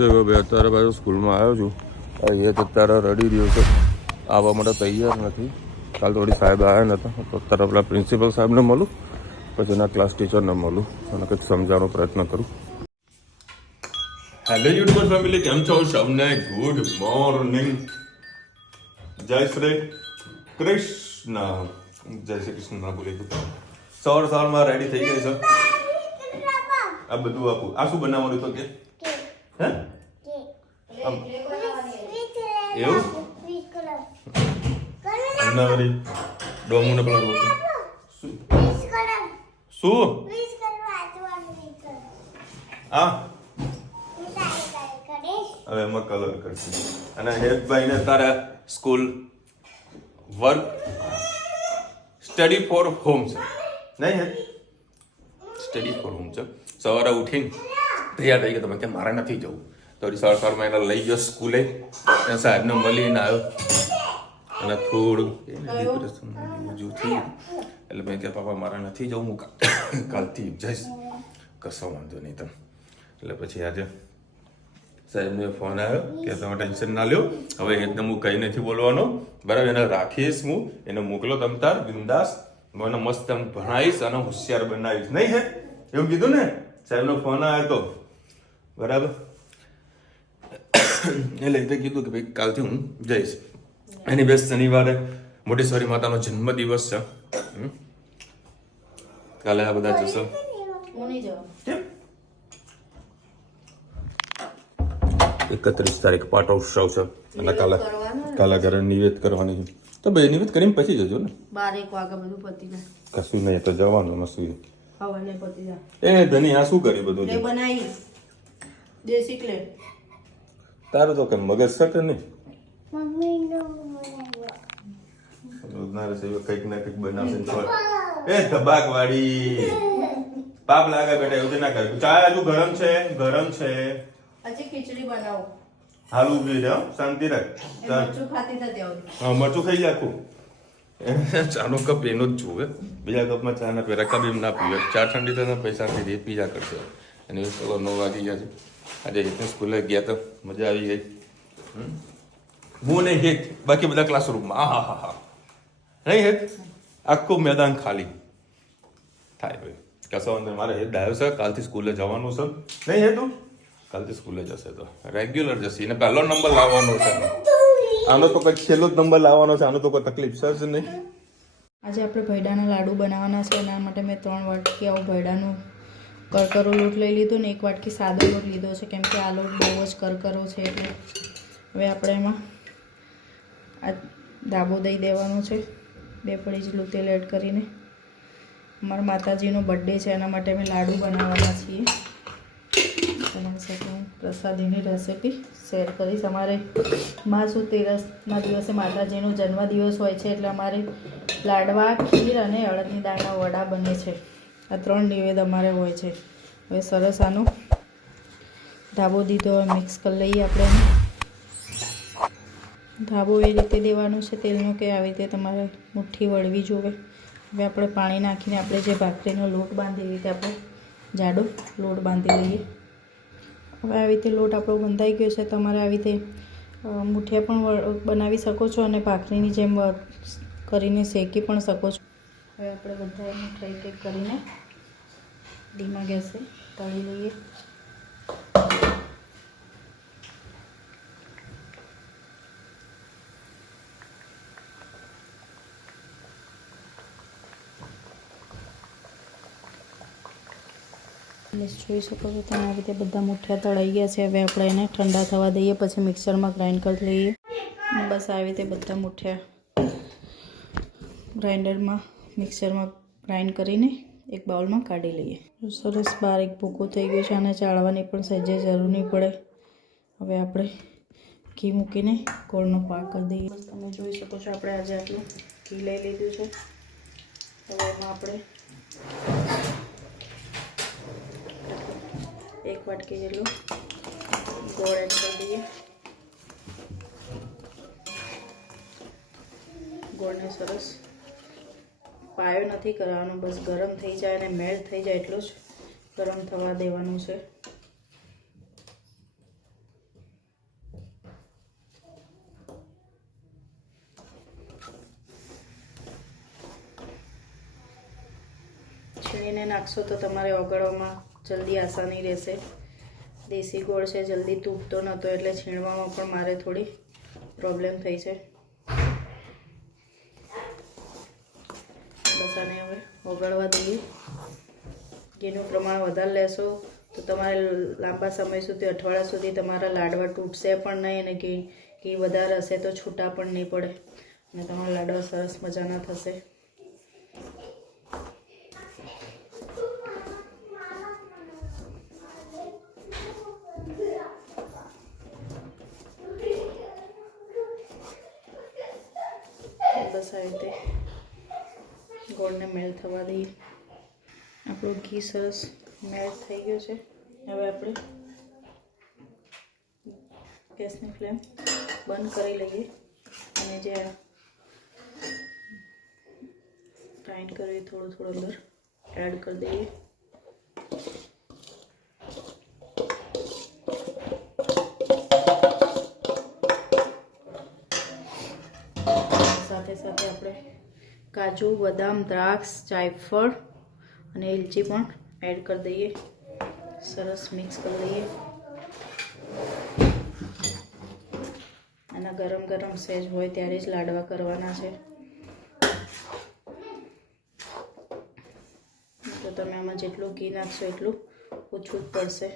જો બે અત્યારે પાછું સ્કૂલમાં આવ્યો છું. એ તો અત્યારે રડી રહ્યો છે, આવવા માટે તૈયાર નથી. કાલ થોડી સાહેબ આવ્યા નહોતા તો અત્યારે પેલા પ્રિન્સિપલ સાહેબને મળું, પછી એના ક્લાસ ટીચરને મળું અને કંઈક સમજાવવાનો પ્રયત્ન કરું. હેલો યુટ્યુબર ફેમિલી, કેમ છો સૌને? ગુડ મોર્નિંગ, જય શ્રી કૃષ્ણ. જય શ્રી કૃષ્ણ ના બોલી તું. સવારમાં રેડી થઈ ગઈ છે. આ બધું આપું. આ શું બનાવવાનું તો કે હે એવું અમનાવરી ડોમુને પેલા રોટી શું હા હવે એમાં કલર કરશું. અને હેતભાઈને તારા school work study four home છે નહીં? હે સ્ટડી ફોર હોમ છે. સવારે ઉઠીને તૈયાર થઈ ગયો, તમે કે મારે નથી જવું તો સવારમાં એને લઈ ગયો સ્કૂલે. સાહેબને મળીને આવ્યો અને થોડું ડિપ્રેશન જેવું થયું એટલે મેં કે પાપા મારે નથી જવું, હું કાલથી જઈશ. કશો વાંધો નહીં તમે. એટલે પછી આજે સાહેબને ફોન આવ્યો કે તમે ટેન્શન ના લ્યો, હવે એકદમ હું કંઈ નથી બોલવાનો, બરાબર? એને રાખીશ, હું એને મોકલો તમ તાર બિંદાસ, હું એને મસ્ત ભણાવીશ અને હોશિયાર બનાવીશ. નહીં હે એવું કીધું ને? સાહેબનો ફોન આવ્યો તો બરાબર, એટલે એ કીધું કે ભાઈ કાલથી હું જઈશ. એની બે શનિવારે મોટેશ્વરી માતાનો જન્મદિવસ છે. કાલે આ બધા જશો. કેમ 31 તારીખ પાટોત્સવ છે અને કાલે ઘરે નિવેદ કરવાની છે. તો બે નિવેદ કરીને પછી જજો ને. 12 વાગે બધું પતી જાય. કશું નહીં તો જવાનું મસ્તું. હવાને પતી જાય. એ ધની આ શું કર્યું બધું? લે બનાવી દેશી ક્લે. તારું તો કે મગજ સટ નહીં. કંઈક ના કંઈક બનાવશે. એ ધબાક વાળી પાપ લાગે બેટા, એવું ના કર. ચા હજુ ગરમ છે, ગરમ છે. હજી ખીચડી બનાવો. હાલ ઉભી રહે, શાંતિ રાખ. મરચું ખાતી થતી આવતી. હા મરચું ખાઈ લે આખું. ચાનો કપ એનો જ જોવે, બીજા કપમાં ચા ના પીવે, રકા બી ના પીવે. ચા ઠંડી થતા પૈસા આપી પીજા કરશે. અને ચલો 9 વાગી ગયા છે. આજે હિતને સ્કૂલે ગયા તો મજા આવી ગઈ. હું નહીં હેત, બાકી બધા ક્લાસરૂમમાં. હા હા હા નહીં હેત, આખું મેદાન ખાલી થાય ભાઈ. કશો વાંધો મારે હેત ડાયો છે, કાલથી સ્કૂલે જવાનું છે. નહીં હેતું કાલથી સ્કૂલે જશે તો રેગ્યુલર જશે. એને પહેલો નંબર લાવવાનો છે. આનો તો કંઈક છેલ્લો જ નંબર લાવવાનો છે. આનો તો કોઈ તકલીફ છે જ નહીં. આજે આપણે ભૈડાના લાડુ બનાવવાના છે. એના માટે મેં 3 વાટકી આવું ભૈડાનું કરકરો લોટ લઈ લીધો ને 1 વાટકી સાદો લોટ લીધો છે, કેમ કે આ લોટ બહુ જ કરકરો છે. એટલે હવે આપણે એમાં આ ડાબો દઈ દેવાનો છે, 2 પડી જેટલું તેલ એડ કરીને. અમારા માતાજીનો બર્થડે છે, એના માટે અમે લાડુ બનાવવાના છીએ. તમારી સાથે હું પ્રસાદીની રેસીપી શેર કરીશ. અમારે માસુ તેરસના દિવસે માતાજીનો જન્મદિવસ હોય છે, એટલે અમારે લાડવા, ખીર અને અડદની દાળના વડા બને છે. આ 3 નિવેદ અમારે હોય છે. હવે સરસ આનો ધાબો દીધો, મિક્સ કરી લઈએ આપણે. ધાબો એ રીતે દેવાનો છે તેલનો કે આવી રીતે તમારે મુઠ્ઠી વળવી જોવે. હવે આપણે પાણી નાખીને આપણે જે ભાખરીનો લોટ બાંધીએ એવી રીતે આપણે જાડો લોટ બાંધી લઈએ. હવે આવી રીતે લોટ આપણો બંધાઈ ગયો છે. તમારે આવી રીતે મુઠિયા પણ બનાવી શકો છો અને ભાખરીની જેમ કરીને શેકી પણ શકો છો. હવે આપણે બધા મુઠાઈ કેક કરીને ધીમા ગેસે તળી લઈએ. જોઈ શકો છો તમે આ રીતે બધા મુઠિયા તળાઈ ગયા છે. હવે આપણે એને ઠંડા થવા દઈએ, પછી મિક્સરમાં ગ્રાઇન્ડ કરી લઈએ. બસ આવી રીતે બધા મુઠિયા ગ્રાઇન્ડરમાં મિક્સરમાં ગ્રાઇન્ડ કરીને એક બાઉલમાં કાઢી લઈએ. સરસ બારીક ભૂકો થઈ ગયો છે. આને ચાળવાની પણ સહેજે જરૂર નહીં પડે. હવે આપણે ઘી મૂકીને ગોળનો પાક કરી દઈએ. તમે જોઈ શકો છો આપણે આજે આટલું ઘી લઈ લીધું છે. હવે એમાં આપણે 1 વાટકી જેટલું ગોળ એડ કરી દઈએ. ગોળને સરસ પાયો નથી કરવાનો, બસ ગરમ થઈ જાય અને મેલ્ટ થઈ જાય એટલું જ ગરમ થવા દેવાનું છે. છીણીને નાખશો તો તમારે ઓગળવામાં જલ્દી આસાની રહેશે. દેશી ગોળ છે, જલ્દી તૂટતો નહોતો એટલે છીણવામાં પણ મારે થોડી પ્રોબ્લેમ થઈ છે. બસ આને હવે ઓગળવા દઈએ. ઘીનું પ્રમાણ વધારે લેશો તો તમારે લાંબા સમય સુધી, અઠવાડિયા સુધી તમારા લાડવા તૂટશે પણ નહીં, અને ઘી વધારે હશે તો છૂટા પણ નહીં પડે અને તમારા લાડવા સરસ મજાના થશે. બસ આ રીતે ગોળને મેલ્ટ થવા દઈએ. આપણું ઘી સરસ મેલ્ટ થઈ ગયું છે. હવે આપણે ગેસની ફ્લેમ બંધ કરી લઈએ અને જે ગ્રાઇન્ડ કરી થોડું અંદર એડ કરી દઈએ. સાથે સાથે આપણે કાજુ, બદામ, દ્રાક્ષ, જાયફળ અને એલચી પણ એડ કરી દઈએ. સરસ મિક્સ કરી દઈએ. અને ગરમ ગરમ સહેજ હોય ત્યારે જ લાડવા કરવાના છે. તો તમે આમાં જેટલું ઘી નાખશો એટલું ઓછું જ પડશે.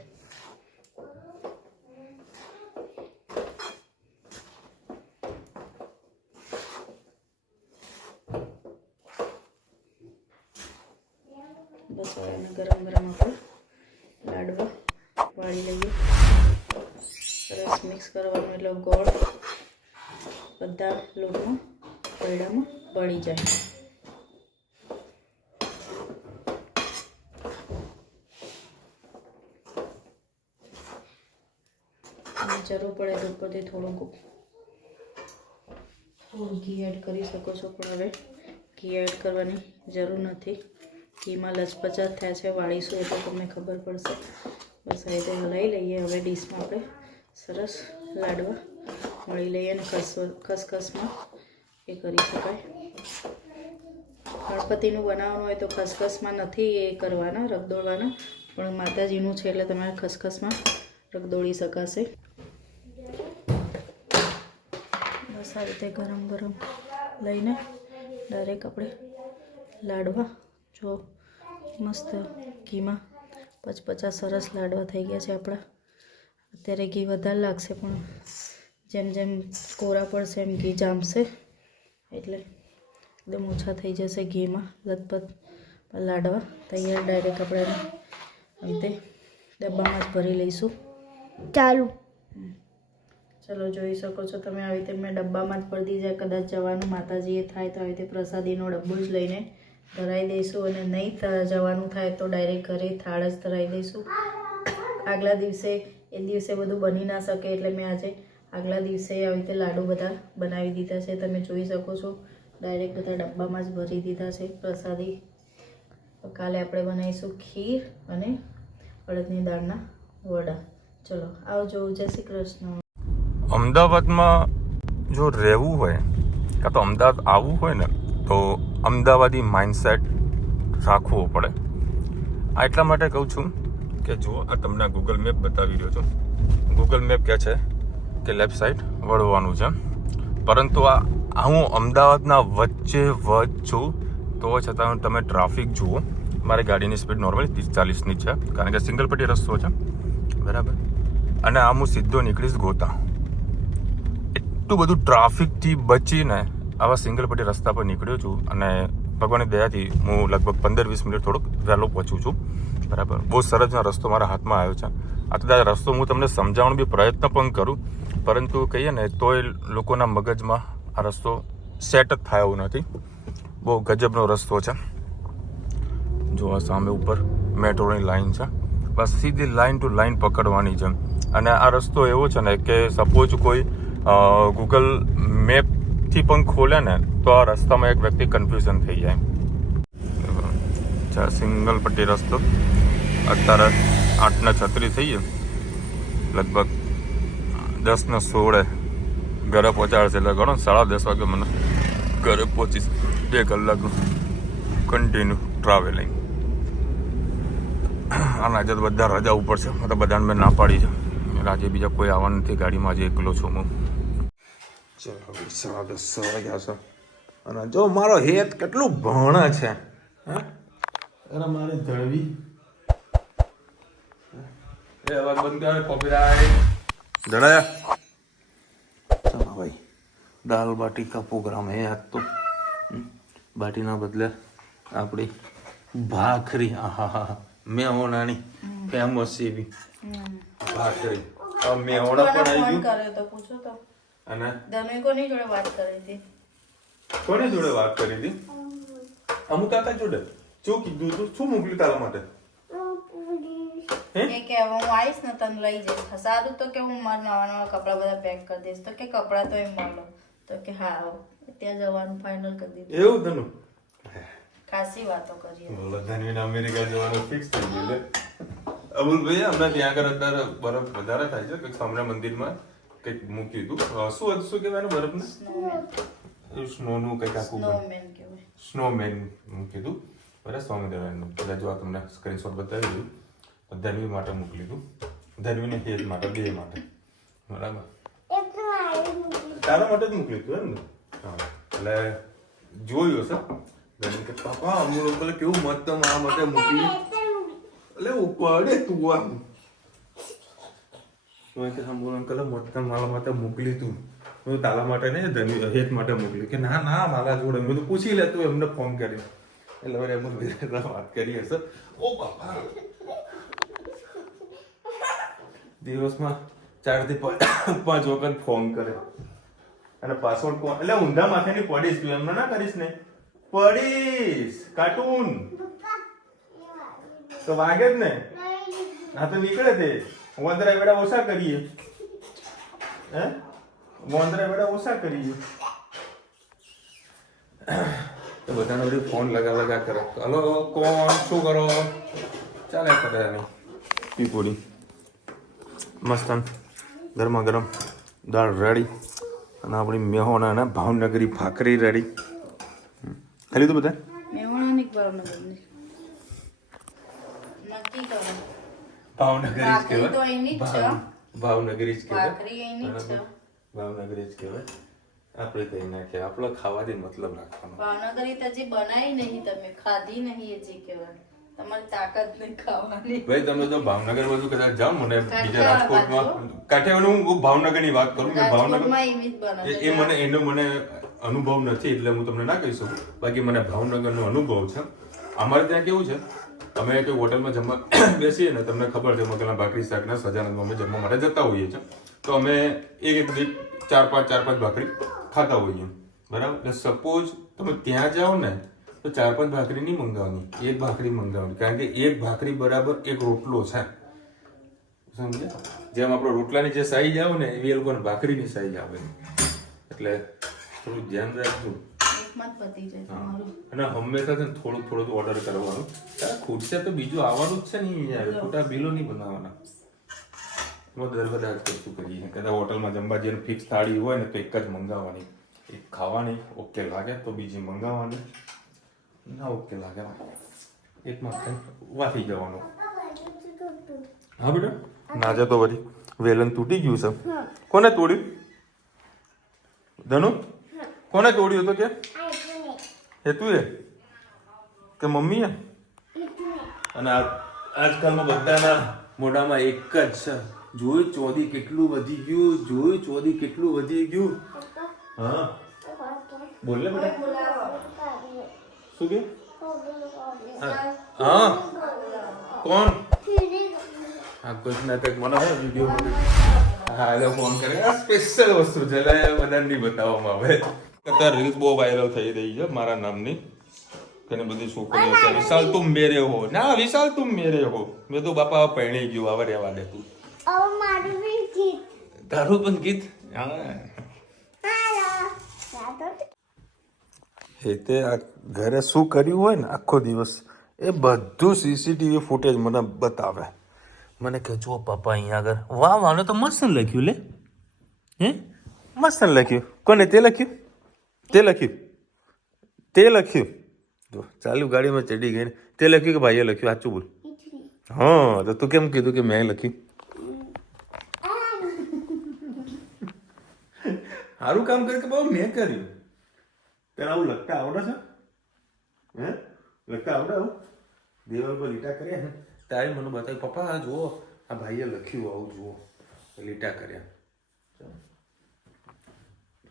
બસ હવે એને ગરમ ગરમ આપણે લાડવા વાળી લઈએ. સરસ મિક્સ કરવાનું એટલે ગોળ બધા લોટમાં પૈડામાં પડી જાય. અને જરૂર પડે તો ઉપરથી થોડું ઘી એડ કરી શકો છો, પણ હવે ઘી એડ કરવાની જરૂર નથી. ઘીમાં લચપચા થયા છે, વાળીશું એટલે તમને ખબર પડશે. બસ આ રીતે હલાવી લઈએ. હવે ડીશમાં આપણે સરસ લાડવા મળી લઈએ અને ખસખસમાં એ કરી શકાય. ગણપતિનું બનાવવાનું હોય તો ખસખસમાં નથી એ કરવાના, રગદોળવાના, પણ માતાજીનું છે એટલે તમારે ખસખસમાં રગદોળી શકાશે. બસ આ રીતે ગરમ ગરમ લઈને ડાયરેક્ટ આપણે લાડવા, જો મસ્ત ઘીમાં પચપચા સરસ લાડવા થઈ ગયા છે આપણા. અત્યારે ઘી વધારે લાગશે, પણ જેમ જેમ કોરા પડશે એમ ઘી જામશે એટલે એકદમ ઓછા થઈ જશે ઘીમાં. લથપથ લાડવા તૈયાર. ડાયરેક્ટ આપણે આવી રીતે ડબ્બામાં જ ભરી લઈશું. ચાલુ. ચલો જોઈ શકો છો તમે, આવી રીતે મેં ડબ્બામાં જ ભરી દીધા. કદાચ જવાનું માતાજીએ થાય તો આવી રીતે પ્રસાદીનો ડબ્બો જ લઈને ધરાવી દઈશું, અને નહીં જવાનું થાય તો ડાયરેક્ટ ઘરે થાળ જ ધરાવી દઈશું. આગલા દિવસે એ દિવસે બધું બની ના શકે એટલે મેં આજે આગલા દિવસે આવી રીતે લાડુ બધા બનાવી દીધા છે. તમે જોઈ શકો છો ડાયરેક્ટ બધા ડબ્બામાં જ ભરી દીધા છે પ્રસાદી. કાલે આપણે બનાવીશું ખીર અને અડદની દાળના વડા. ચલો આવજો. જય શ્રી કૃષ્ણ. અમદાવાદમાં જો રહેવું હોય કાં તો અમદાવાદ આવવું હોય ને તો અમદાવાદી માઇન્ડસેટ રાખવો પડે. આ એટલા માટે કહું છું કે જો આ તમને ગૂગલ મેપ બતાવી રહ્યો છું. ગૂગલ મેપ કહે છે કે લેફ્ટ સાઈડ વળવાનું છે, પરંતુ આ હું અમદાવાદના વચ્ચે વચ છું તો છતાં તમે ટ્રાફિક જુઓ. મારી ગાડીની સ્પીડ નોર્મલી 30-40ની છે, કારણ કે સિંગલ પટ્ટી રસ્તો છે, બરાબર. અને આ હું સીધો નીકળીશ ગોતા. એટલું બધું ટ્રાફિકથી બચીને આવા સિંગલ પટ્ટી રસ્તા પર નીકળ્યો છું, અને ભગવાનની દયાથી હું લગભગ 15-20 મિનિટ થોડોક વહેલો પહોંચું છું, બરાબર. બહુ સરસ રસ્તો મારા હાથમાં આવ્યો છે. આ તો રસ્તો હું તમને સમજાવવાનો બી પ્રયત્ન પણ કરું, પરંતુ કહીએ ને તોય લોકોના મગજમાં આ રસ્તો સેટ જ થાય એવું નથી. બહુ ગજબનો રસ્તો છે. જો આ સામે ઉપર મેટ્રોની લાઈન છે, બસ સીધી લાઈન ટુ લાઈન પકડવાની છે. અને આ રસ્તો એવો છે ને કે સપોઝ કોઈ ગૂગલ મેપથી પણ ખોલે ને તો આ રસ્તામાં એક વ્યક્તિ કન્ફ્યુઝન થઈ જાય. સિંગલ પટ્ટી રસ્તો. અત્યારે 8:36 થઈ ગયો, લગભગ 10:16 ઘરે પહોંચાડશે. એટલે ગણો 10:30 વાગે મને ઘરે પહોંચીશ. 2 કલાકનું કન્ટિન્યુ ટ્રાવેલિંગ. અને આજે તો બધા રજા ઉપર છે, મતલબ બધાને મેં ના પાડી છે. આજે બીજા કોઈ આવવાનું નથી, ગાડીમાં આજે એકલો છું હું. ચલો વિસરા 10 વાગ્યા છે અને જો મારો હેત કેટલું ભણે છે. અરે મારે ધળવી એ અવાજ બંધ કરે, કોપીરાઈટ જણાયા. ચાલો ભાઈ, દાલ બાટી કા પ્રોગ્રામ હે આજ તો. બાટીના બદલે આપણી ભાખરી. આહા મેહોણાની ફેમસ એવી ભાખરી. મેહોણા પણ આવી ગયું. તો પૂછો તો અને દમે કોની જોડે વાત કરી હતી? કોની જોડે વાત કરી હતી? અમુક કાકા જોડે. શું કીધું તું? શું મોકલ્યું તારા માટે? કે હવે હું આવીશ ને તને લઈ જઈશ. સારું તો કે હું મારા નવા નવા કપડા બધા પેક કરી દઈશ. તો કે કપડા તો એમ મળો. તો કે હા આવો. ત્યાં જવાનું ફાઇનલ કરી દીધું. એવું તનું ખાસી વાતો કરીએ. બોલો ધનવીને અમેરિકા જવાનું ફિક્સ થઈ ગયું લે. અબુલભાઈ હમણાં ત્યાં આગળ અત્યારે બરફ વધારે થાય છે, કંઈક સામના મંદિરમાં કંઈક મૂક્યું હતું. શું હતું, શું કહેવાય બરફને? સ્નોનું કંઈક આખું સ્નોમેન કહેવાય. સ્નોમેન મૂક્યું હતું. બરાબર, સ્વામિનારાયણનું. બધા જો આ તમને સ્ક્રીનશોટ બતાવી દઉં. ધનવી માટે મોકલી હતું, ધનવીને હેત માટે, બે માટે. બરાબર, તારા માટે જ મોકલી હતું એમ ને? હા, એટલે જોયું હશે. ધનવી કે પાપા અમુ લોકો કેવું મત મારા માટે મોકલી, એટલે પડે તું આમ કે સાંભળો અંકલ મત મારા માટે મોકલી તું. હું તારા માટે ને ધનવી હેત માટે મોકલી. કે ના ના મારા જોડે. મેં તો પૂછી લે તું એમને ફોન કરી. એટલે હવે એમ વાત કરી હશે. ઓ બાપા, દિવસમાં 4 થી 5 વખત ફોન કરે અને પાસવર્ડ કોણ, એટલે ઊંધા માથેની પડીશ તું, એમને ના કરીશ ને? પડીશ કાર્ટૂન તો વાગે જ ને. હા તો નીકળે તે વંદરા વેડા ઓછા કરીએ. હે વંદરા વેડા ઓછા કરીએ તો બધાને બધી ફોન લગા કરે. હલો કોણ, શું કરો? ચાલે કરે નહીં. પીપોડી મસ્ત ગરમા ગરમ દાળ રેડી અને આપણી મેહોણા અને ભાવનગરી ભાખરી રેડી. ખાલી તો બધા મેહોણાની ભાવનગરની નક્કી કરો. ભાવનગરી જ કહેવાય. તો એની જ છે. ભાવનગરી જ કહેવાય. ભાખરી એની જ છે. ભાવનગરી જ કહેવાય. આપણે કઈ નાખીએ, આપણે ખાવાથી મતલબ રાખવાનો. ભાવનગરી તો હજી બનાવી નહીં, તમે ખાધી નહીં હજી કહેવાય. તમારી તાકાત નહીં ખાવાની. ભાઈ તમે તો ભાવનગર બાજુ કદાચ જાઓ મને બીજા રાજકોટમાં, કાઠિયાવાડ હું ભાવનગરની વાત કરું કે ભાવનગર એ મને એનો મને અનુભવ નથી એટલે હું તમને ના કહી શકું. બાકી મને ભાવનગરનો અનુભવ છે. અમારે ત્યાં કેવું છે, અમે કોઈ હોટલમાં જમવા બેસીએ ને, તમને ખબર છે મગના ભાખરી શાકના સજાનંદમાં અમે જમવા માટે જતા હોઈએ છીએ, તો અમે એક ચાર પાંચ ભાખરી ખાતા હોઈએ. બરાબર, એટલે સપોઝ તમે ત્યાં જાઓ ને તો 4-5 ભાખરી નહીં મંગાવવાની, એક ભાખરી મંગાવવાની. કારણ કે એક ભાખરી બરાબર એક રોટલો છે. સમજ્યા? જેમ આપણો રોટલાની જે સાઈઝ આવે ને એવી એ લોકોને ભાખરીની સાઈઝ આવે. એટલે થોડું ધ્યાન રાખજો. અને હંમેશા છે ને થોડું ઓર્ડર કરવાનું. ખૂટશે તો બીજું આવવાનું જ છે ને યાર, ખોટા બિલો નહીં બનાવવાના. દર બધા વસ્તુ કરીએ. કદાચ હોટલમાં જમવા જઈને ફિક્સ થાળી હોય ને તો એક જ મંગાવવાની, એક ખાવાની, ઓકે લાગે તો બીજી મંગાવવાની, ના ઓકે લાગે એકમાં વાસી જવાનું. હા બેટા, નાજે તો વળી વેલન તૂટી ગયું છે. કોને તોડ્યું? ધનુ કોને તોડ્યું તો કે હેતુએ કે મમ્મીએ? અને આજકાલમાં બધાના મોઢામાં એક જ છે, જોયું ચોદી કેટલું વધી ગયું, જોયું ચોદી કેટલું વધી ગયું. હા બોલ ને બેટા, શું કે? હા કોણ? હા કોઈ નાટક મને વિડીયો હા એટલે ફોન કરે. આ સ્પેશિયલ વસ્તુ છે એટલે બધાને નહીં બતાવવામાં આવે. અત્યારે રીલ્સ બહુ વાયરલ થઈ રહી છે મારા નામની. ઘણી બધી છોકરીઓ છે, વિશાલ તુમ મેરે હો. ના વિશાલ તુમ મેરે હો. મેં તો બાપા પરણી ગયું, હવે રહેવા દે તું. તારું પણ ગીત. હા તે આ ઘરે શું કર્યું હોય ને આખો દિવસ એ બધું સીસીટીવી ફૂટેજ મને બતાવે. મને કે જો પપ્પા અહીંયા આગળ વાહ વાહ તો મસ્ત લખ્યું લે. હે મસ્ત લખ્યું. કોને તે લખ્યું? તે લખ્યું જો ચાલુ ગાડીમાં ચડી ગઈ. તે લખ્યું કે ભાઈએ લખ્યું? સાચું બોલ. હા તો તું કેમ કીધું કે મેં લખ્યું? સારું કામ કર્યું કે બાબુ મેં કર્યું. તને આવું લખતા આવડે છે? હે લખતા આવડે આવું? દિવાલ પર લીટા કર્યા ને તારે મને બતાવ્યું પપ્પા આ જુઓ આ ભાઈએ લખ્યું આવું જુઓ લીટા કર્યા.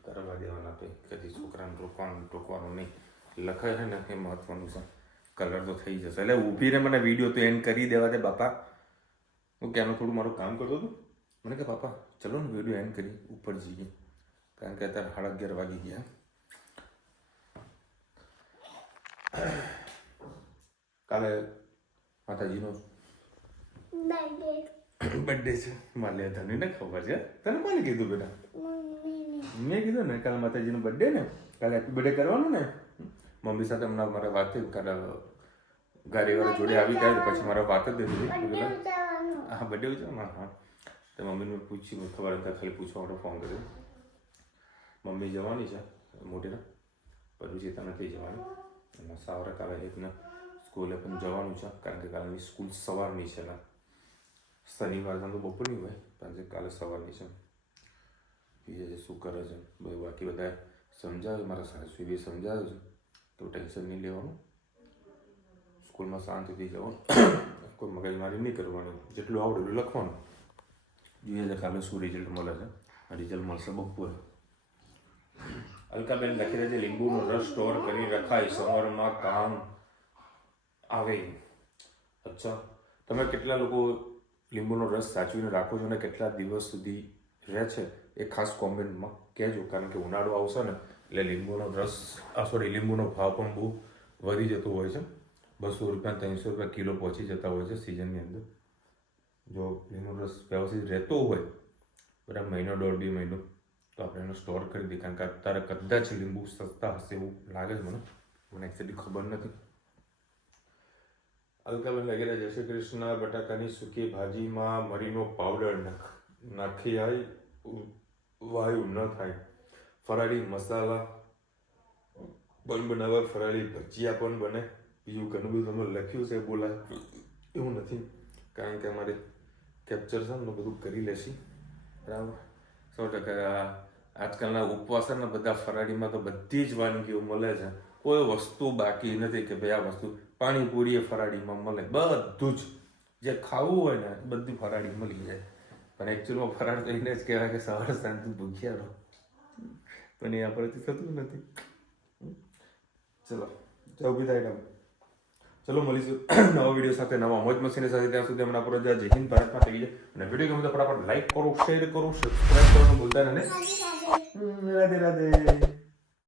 કરવા દેવાના આપે કદી છોકરાને ટોકવાનું નહીં. લખે છે ને એ મહત્વનું છે. કલર તો થઈ જશે એટલે ઊભીને મને વિડીયો તો એન્ડ કરી દેવા દે બાપા. હું ક્યાંનું થોડું મારું કામ કરતો હતો મને કે પાપા ચલો ને વિડીયો એન્ડ કરી ઉપર જઈએ કારણ કે અત્યારે 11:30 વાગી ગયા. કાલે માતાજીનો બર્થડે છે. મારે તને ને ખબર છે? તને કોને કીધું બેટા? મેં કીધું ને કાલે માતાજીનો બર્થડે ને કાલે હેપી બર્થડે કરવાનું ને. મમ્મી સાથે હમણાં મારે વાત થઈ કાલે ગાડીવાળા જોડે આવી જાય પછી મારે વાત જ દીધી. હા બર્થડે ઉજવવાનો. હા તો મમ્મીને પૂછ્યું ખબર હતા ખાલી પૂછવા માટે ફોન કર્યો. મમ્મી જવાની છે મોટેરા પછી ચેતા નથી જવાની અને સવારે કાલે એકને સ્કૂલે પણ જવાનું છે કારણ કે કાલની સ્કૂલ સવારની છે ને શનિવાર તો બપોરની હોય પણ કાલે સવારની છે. બીજા શું કરે છે બાકી બધા સમજાવે મારા સાસુ બી સમજાવે છે તો ટેન્શન નહીં લેવાનું. સ્કૂલમાં શાંતિથી જવાનું કોઈ મગજમારી નહીં કરવાની જેટલું આવડે એટલું લખવાનું. જોઈએ છે કાલે શું રિઝલ્ટ મળે છે. આ રિઝલ્ટ મળશે બપોરે. અલકાબેન લખી રહી છે લીંબુનો રસ સ્ટોર કરી રખાય સવારમાં કામ આવે. અચ્છા તમે કેટલા લોકો લીંબુનો રસ સાચવીને રાખો છો અને કેટલા દિવસ સુધી રહે છે એ ખાસ કોમેન્ટમાં કહેજો કારણ કે ઉનાળો આવશે ને એટલે લીંબુનો રસ લીંબુનો ભાવ પણ બહુ વધી જતો હોય છે. 200 રૂપિયા 300 રૂપિયા કિલો પહોંચી જતા હોય છે સિઝનની અંદર. જો લીંબુનો રસ વ્યવસ્થિત રહેતો હોય બરાબર મહિનો 1.5-2 મહિનો તો આપણે એનો સ્ટોર કરી દઈએ કારણ કે અત્યારે કદાચ લીંબુ સસ્તા હશે એવું લાગે છે મને એક્ચ્યુઅલી ખબર નથી. અલકાબેન વગેરે જય શ્રી કૃષ્ણ. બટાકાની સૂકી ભાજીમાં મરીનો પાવડર નાખી આવી વાયુ ન થાય. ફરાળી મસાલા પણ બનાવે ફરાળી ભજીયા પણ બને. બીજું ઘણું બધું તમે લખ્યું છે બોલાય એવું નથી કારણ કે અમારે કેપ્ચર છે ને બધું કરી લેશી બરાબર 100%. આજકાલના ઉપવાસના બધા ફરાળીમાં તો બધી જ વાનગીઓ મળે છે. કોઈ વસ્તુ બાકી નથી કે ભાઈ આ વસ્તુ પાણીપુરી એ ફરાળીમાં મળે. બધું જ જે ખાવું હોય ને બધું ફરાળી મળી જાય પણ એકચ્યુઅલમાં ફરાળ તો એને જ કહેવાય કે સવારે સાંજે ભૂખ્યા રહો પણ એ આપણેથી થતું નથી. ચલો જાઓ બી થાય. ચલો મળીશું નવા વિડીયો સાથે નવા મોજ મસ્તીની સાથે. ત્યાં સુધી હમણાં પર જય હિન્દ ભારત માં થઈ જાય અને વિડીયો ગમે તો ફટાફટ લાઈક કરો શેર કરો સબસ્ક્રાઈબ કરવાનું ભૂલતા નહીં. રાધે રાધે.